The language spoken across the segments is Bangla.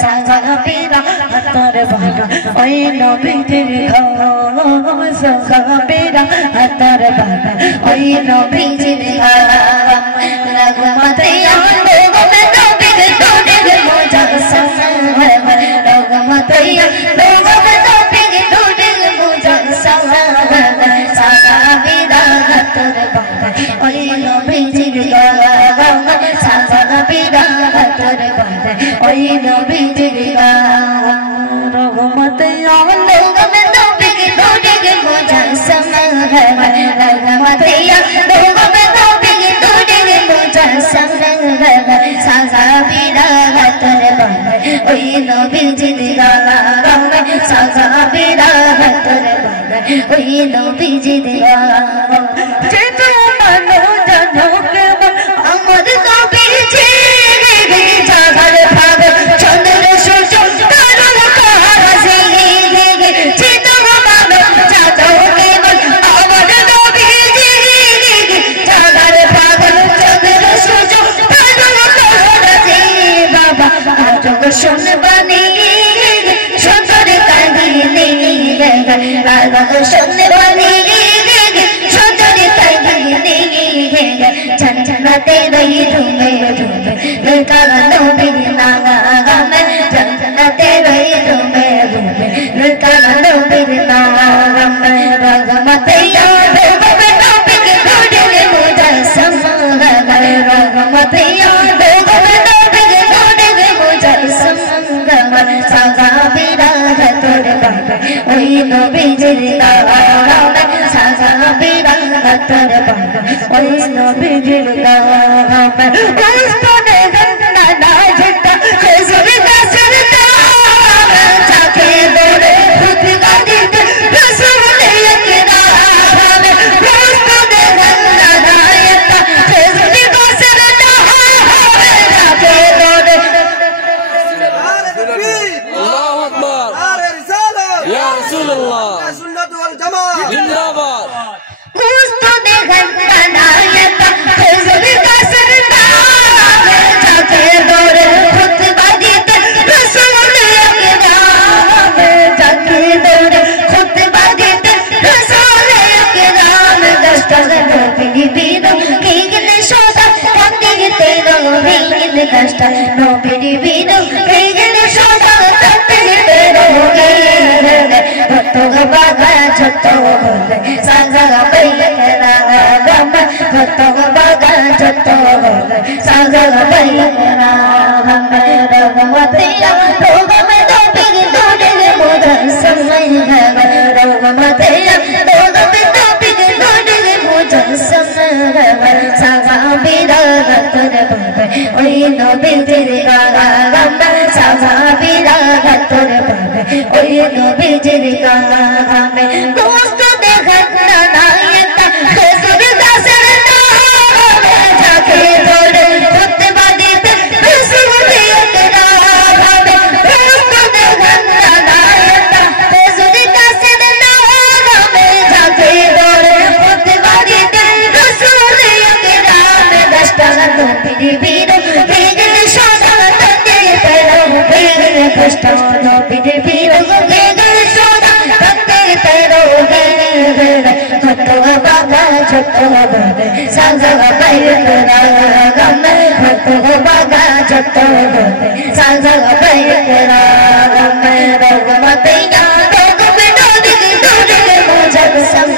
সাহাবীরা হাতর বাঁধা ওই নবীদের ঘর সাহাবীরা হাতর বাঁধা ওই নবীদের ঘর রহমতে আলো গো নবীর তোদের মুজাসসাম রহমতে আলো গো নবীর তোদের মুজাসসাম সাহাবীরা হাতর বাঁধা ওই নবীদের ঘর সাহাবীরা হাতর বাঁধা ওই নবীদের ঘর রহমতে আলো গো নবীর তোদের মুজাসসাম রহমতে আলো গো নবীর তোদের মুজাসসাম সাহাবীরা হাতর বাঁধা ওই নবীদের ঘর সাহাবীরা হাতর বাঁধা ওই নবীদের ঘর যে তোমানো জানো কেমন আমার নবীর জিগি জাগার ভাগ চন্দ্র সূর্য তারকা তারাসি যে তোমানো জানো কেমন আমার নবীর জিগি জাগার ভাগ চন্দ্র সূর্য তারকা তারাসি বাবা আজকে শুনবানি সুন্দর কাহিনী বাবা শুনবানি जन्नते रही धूमे धूमे लड़का नबीर नाम जन्नते रही धूमे धूमे लड़का नबीर नाम रहमते आलो गो नबीर তোদের মুজাসসাম रहमते आलो गो नबीर তোদের মুজাসসাম সাহাবীরা হাতর বাঁধা ওই নবীদের ঘর সাহাবীরা হাতর বাঁধা ওই নবীদের ঘর রাস্তানে গন্না নাজতা খেজুর গাছের ডাল চাকে দৌড়ে খুতবা দিতে রাসূল আকরাম রাস্তানে গন্না নাজতা খেজুর গাছের ডাল চাকে দৌড়ে আল্লাহু আকবার আরে রিসালাত ইয়া রাসূলুল্লাহ সুন্নাত ওয়াল জামাত জিন্দাবাদ गुस्तो देखना नायता खेजूर गाছের ডাল চাকে দৌড়ে খুতবা দিতে রাসূল আকরাম চাকে দৌড়ে খুতবা দিতে রাসূল আকরাম দশটা নবী বীর কিগলে সদা কান্দিতে তেরো ভিল দশটা নবী বীর কিগলে সদা কান্দিতে তেরো ভিল কত বাবা ছোট হলে সাজা বাইরা গম কত বাবা ছোট হলে সাজা বাইরা গম রহমতে আলো গো নবীর তোদের মুজাসসাম রহমতে আলো গো নবীর তোদের মুজাসসাম সাহাবীরা হাতর বাঁধা ওই নবীদের ঘর সাহাবীরা হাতর বাঁধা ওই নবীদের ঘর দোস্ত দেখনা নায়তা খেজুর গাছের ডাল চাকে দৌড়ে খুতবা দিতে রাসূল আকরাম দোস্ত দেখনা নায়তা খেজুর গাছের ডাল চাকে দৌড়ে খুতবা দিতে রাসূল আকরাম দশটা নবীর বীর কিগলে সদা কান্দিতে তেরো ভিল দশটা নবীর বীর কিগলে সদা কান্দিতে তেরো ভিল কত বাবা ছোট হলে সাজা বাইরা গম কত বাবা ছোট হলে সাজা বাইরা গম রহমতে আলো গো নবীর তোদের মুজাসসাম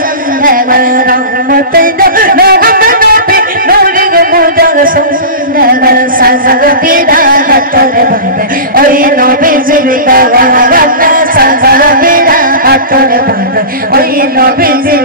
রহমতে আলো গো নবীর তোদের মুজাসসাম সাহাবীরা হাতর বাঁধা ওই নবীদের ঘর সাহাবীরা হাতর বাঁধা ওই নবীদের